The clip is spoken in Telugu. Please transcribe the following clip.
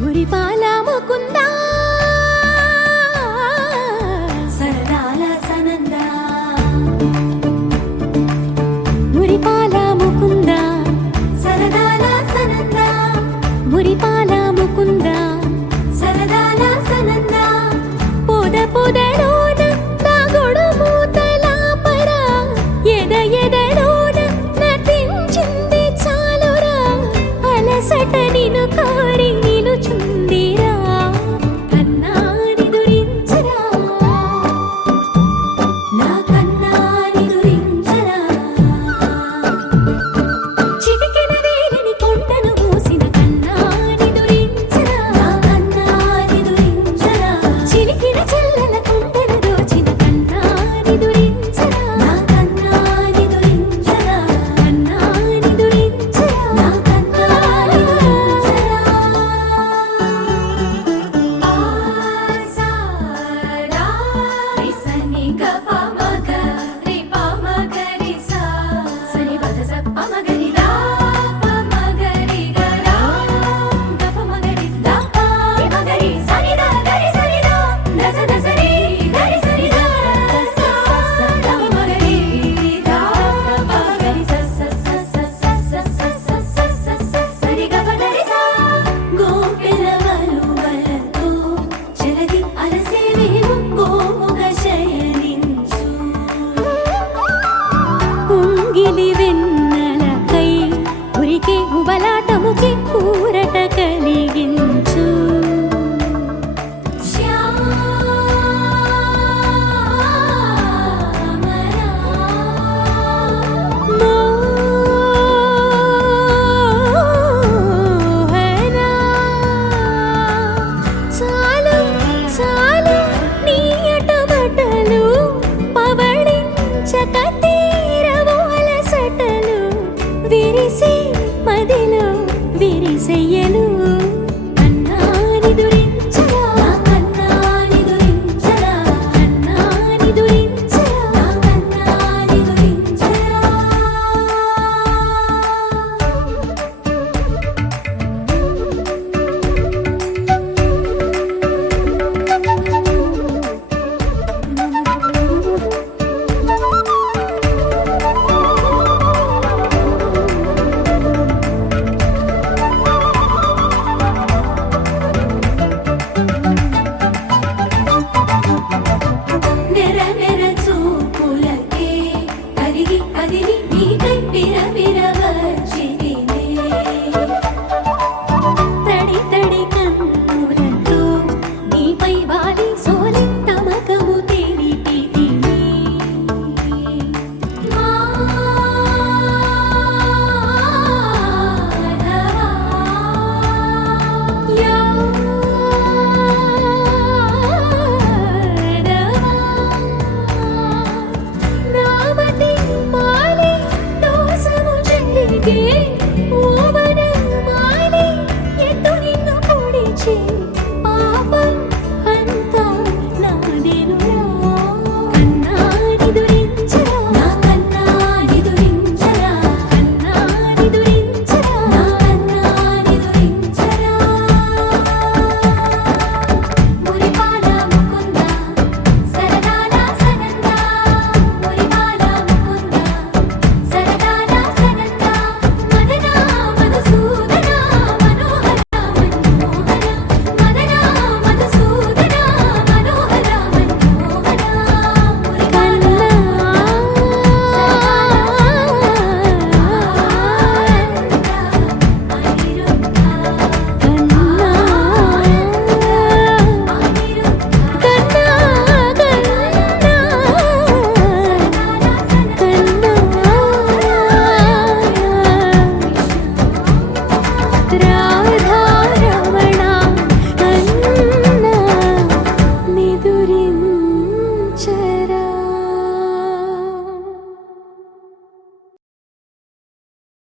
మురిపాల ముకుందా సరదాల సనందా మురిపాల ముకుందా సరదాల సనందా మురిపాల ముకుందా సరదాల సనందా పొద పొదలోన తాగుడు మూతలాపరా ఎద ఎదలోన నటించింది చాలురా అలసట నిను కోరి చుందిరా కన్నాని దురించరా నా కన్నాని దురించరా చిటికెన వేలిని కొండను మూసిన కన్నాని దురించరా నా కన్నాని దురించరా చిలికిన చెల్లెల కొండను దోచిన కన్నాని దురించరా నా కన్నాని దురించరా కన్నాని దురించరా నా కన్నాని ఉబలాటముకి ఊరట కలిగించు చాలు చాలు నీయట బట్టలు పవళించక తీరవు అలసటలు విరిసి మదిలో విరిసెయ్యలు కన్నాని దురించరా కన్నాని దురించరా కన్నాని దురించరా కన్నాని దురించరా Tra